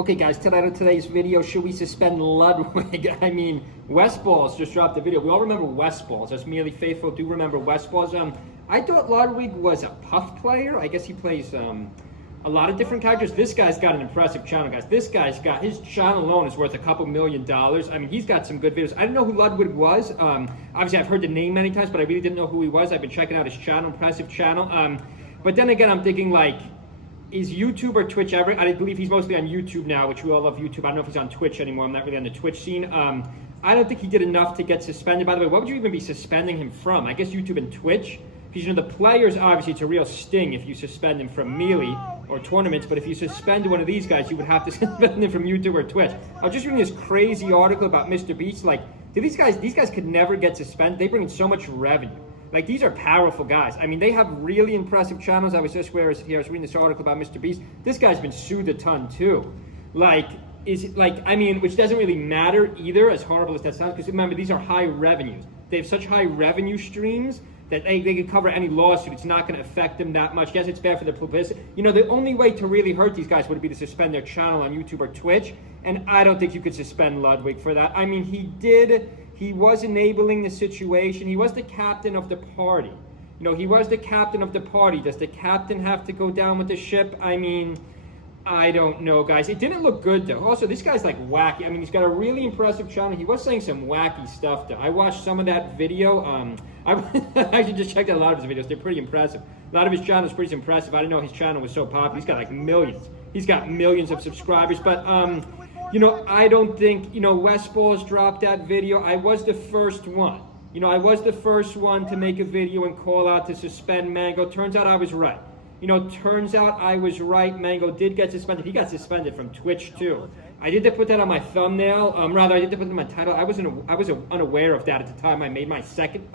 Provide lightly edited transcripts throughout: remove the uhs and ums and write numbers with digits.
Okay, guys, today's video, should we suspend Ludwig? I mean, Westballs just dropped the video. We all remember Westballs. Us merely faithful do remember Westballs. I thought Ludwig was a Puff player. I guess he plays a lot of different characters. This guy's got an impressive channel, guys. This guy's got, his channel alone is worth a couple $1 million. I mean, he's got some good videos. I didn't know who Ludwig was. Obviously, I've heard the name many times, but I really didn't know who he was. I've been checking out his channel, impressive channel. But then again, I'm thinking, like, is YouTube or Twitch ever? I believe he's mostly on YouTube now, which we all love YouTube. I don't know if he's on Twitch anymore. I'm not really on the Twitch scene. I don't think he did enough to get suspended. By the way, what would you even be suspending him from? I guess YouTube and Twitch. Because, you know, the players, obviously, it's a real sting if you suspend him from Melee or tournaments. But if you suspend one of these guys, you would have to suspend him from YouTube or Twitch. I was just reading this crazy article about Mr. Beast. Like, these guys could never get suspended. They bring in so much revenue. Like, these are powerful guys. I mean, they have really impressive channels. I was just reading this article about Mr. Beast. This guy's been sued a ton, too. Like, I mean, which doesn't really matter either, as horrible as that sounds, because remember, these are high revenues. They have such high revenue streams that they can cover any lawsuit. It's not going to affect them that much. Yes, it's bad for the publicity. You know, the only way to really hurt these guys would be to suspend their channel on YouTube or Twitch, and I don't think you could suspend Ludwig for that. I mean, he was enabling the situation. He was the captain of the party. You know, he was the captain of the party. Does the captain have to go down with the ship? I mean, I don't know, guys. It didn't look good, though. Also, this guy's, like, wacky. I mean, he's got a really impressive channel. He was saying some wacky stuff, though. I watched some of that video. I actually just checked out a lot of his videos. They're pretty impressive. A lot of his channel is pretty impressive. I didn't know his channel was so popular. He's got, like, millions. He's got millions of subscribers. But, you know, I don't think, you know, Westballs dropped that video. I was the first one. You know, I was the first one to make a video and call out to suspend Mango. Turns out I was right. You know, turns out I was right. Mango did get suspended. He got suspended from Twitch, too. I did put that on my thumbnail. I did put it in my title. I was unaware of that at the time I made my second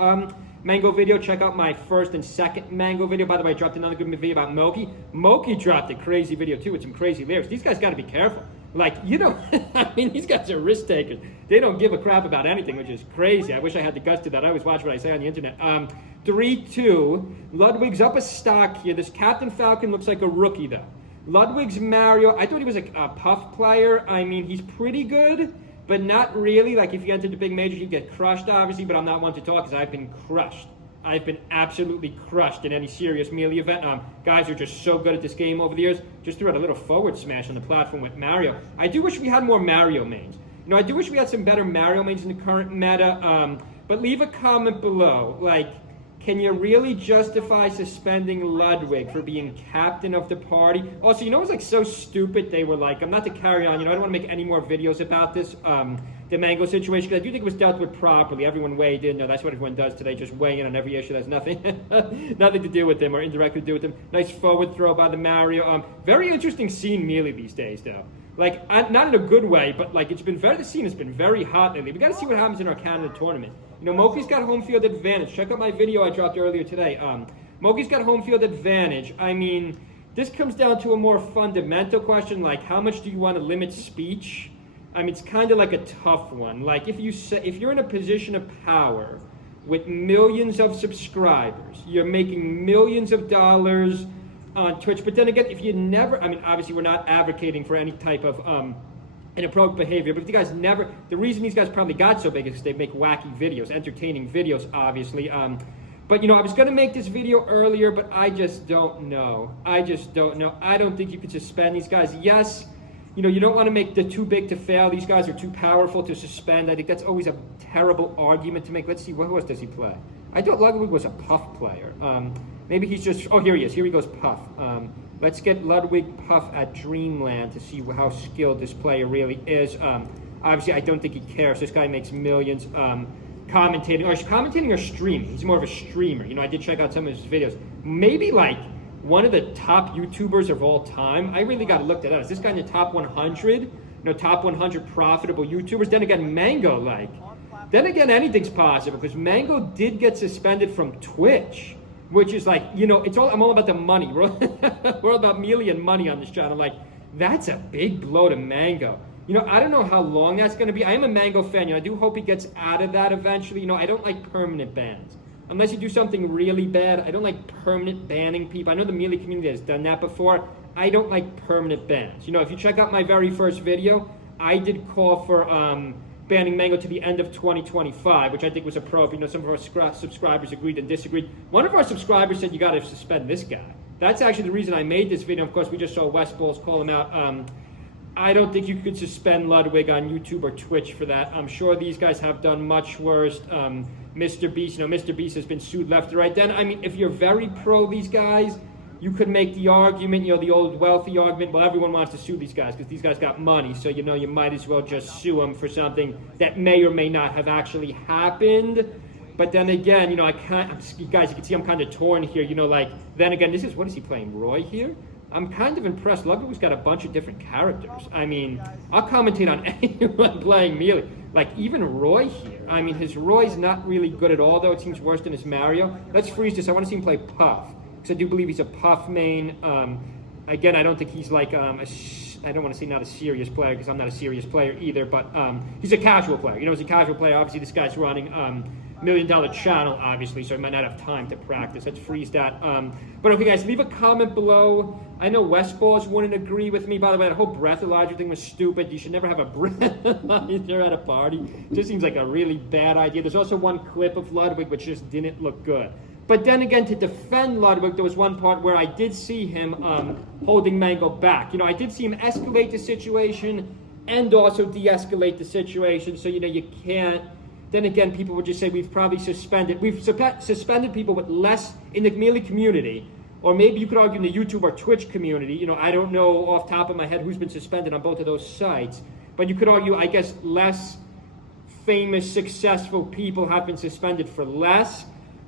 Mango video. Check out my first and second Mango video. By the way, I dropped another good video about Moki. Moki dropped a crazy video, too, with some crazy lyrics. These guys got to be careful. Like, you know, I mean, these guys are risk takers. They don't give a crap about anything, which is crazy. I wish I had the guts to that. I always watch what I say on the internet. 3-2. Ludwig's up a stock here. This Captain Falcon looks like a rookie, though. Ludwig's Mario. I thought he was a Puff player. I mean, he's pretty good, but not really. Like, if you entered the big majors, you'd get crushed, obviously, but I'm not one to talk because I've been crushed. I've been absolutely crushed in any serious Melee event. Guys are just so good at this game over the years. Just threw out a little forward smash on the platform with Mario. I do wish we had more Mario mains. You know, I do wish we had some better Mario mains in the current meta. But leave a comment below. Like, can you really justify suspending Ludwig for being captain of the party? Also, you know what's like so stupid? They were like, I'm not to carry on, you know, I don't want to make any more videos about this, the Mango situation, because I do think it was dealt with properly. Everyone weighed in. No, that's what everyone does today, just weigh in on every issue. That's nothing, nothing to do with them or indirectly to do with them. Nice forward throw by the Mario. Very interesting scene Melee these days, though. Like, not in a good way, but like the scene has been very hot lately. We got to see what happens in our Canada tournament. You know, Moki's got home field advantage. Check out my video I dropped earlier today. Moki's got home field advantage. I mean, this comes down to a more fundamental question, like how much do you want to limit speech? I mean, it's kind of like a tough one. Like, if you're in a position of power with millions of subscribers, you're making millions of dollars on Twitch. But then again, if you never, I mean, obviously we're not advocating for any type of inappropriate behavior, but if you guys never, the reason these guys probably got so big is because they make wacky videos, entertaining videos, obviously. But, you know, I was going to make this video earlier, but I just don't know. I don't think you could suspend these guys. Yes, you know, you don't want to make the too big to fail. These guys are too powerful to suspend. I think that's always a terrible argument to make. Let's see, what else does he play? I thought Ludwig was a Puff player. Maybe he's just, oh, here he is. Here he goes, Puff. Let's get Ludwig Puff at Dreamland to see how skilled this player really is. Obviously, I don't think he cares. This guy makes millions commentating or streaming. He's more of a streamer. You know, I did check out some of his videos. Maybe, like, one of the top YouTubers of all time. I really got to look that up. Is this guy in the top 100? You know, top 100 profitable YouTubers? Then again, Mango, like, then again, anything's possible because Mango did get suspended from Twitch. Which is like, you know, I'm all about the money. We're all about Melee and money on this channel. Like, that's a big blow to Mango. You know, I don't know how long that's going to be. I am a Mango fan. You know, I do hope he gets out of that eventually. You know, I don't like permanent bans. Unless you do something really bad, I don't like permanent banning people. I know the Melee community has done that before. I don't like permanent bans. You know, if you check out my very first video, I did call for banning Mango to the end of 2025, which I think was appropriate. You know, some of our subscribers agreed and disagreed. One of our subscribers said you got to suspend this guy. That's actually the reason I made this video. Of course, we just saw West Balls call him out. I don't think you could suspend Ludwig on YouTube or Twitch for that. I'm sure these guys have done much worse. Mr. Beast, you know, Mr. Beast has been sued left and right. Then, I mean, if you're very pro these guys, you could make the argument, you know, the old wealthy argument, well, everyone wants to sue these guys because these guys got money. So, you know, you might as well just sue them for something that may or may not have actually happened. But then again, you know, guys, you can see I'm kind of torn here. You know, like, then again, what is he playing, Roy here? I'm kind of impressed. Ludwig's got a bunch of different characters. I mean, I'll commentate on anyone playing Melee. Like, even Roy here. I mean, his Roy's not really good at all, though. It seems worse than his Mario. Let's freeze this. I want to see him play Puff. Because I do believe he's a Puff main. Again, I don't think he's like, I don't want to say not a serious player, because I'm not a serious player either, but he's a casual player. You know, he's a casual player. Obviously, this guy's running $1 million channel, obviously, so he might not have time to practice. Let's freeze that. But okay, guys, leave a comment below. I know West Balls wouldn't agree with me. By the way, the whole breathalyzer thing was stupid. You should never have a breathalyzer at a party. It just seems like a really bad idea. There's also one clip of Ludwig which just didn't look good. But then again, to defend Ludwig, there was one part where I did see him holding Mango back. You know, I did see him escalate the situation and also de-escalate the situation. So, you know, you can't. Then again, people would just say we've suspended people with less in the Melee community, or maybe you could argue in the YouTube or Twitch community. You know, I don't know off top of my head who's been suspended on both of those sites, but you could argue, I guess, less famous, successful people have been suspended for less.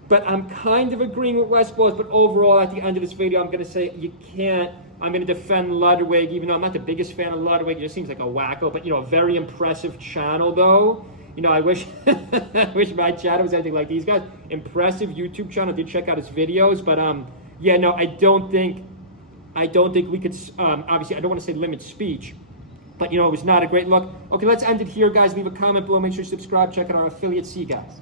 But I'm kind of agreeing with West Balls, but overall, at the end of this video, I'm going to say you can't. I'm going to defend Ludwig, even though I'm not the biggest fan of Ludwig. It just seems like a wacko, but, you know, a very impressive channel, though. You know, I wish my channel was anything like these guys. Impressive YouTube channel. Did check out his videos, but yeah, no, I don't think we could. Obviously, I don't want to say limit speech, but you know, it was not a great look. Okay, let's end it here, guys. Leave a comment below. Make sure you subscribe. Check out our affiliate. See you guys.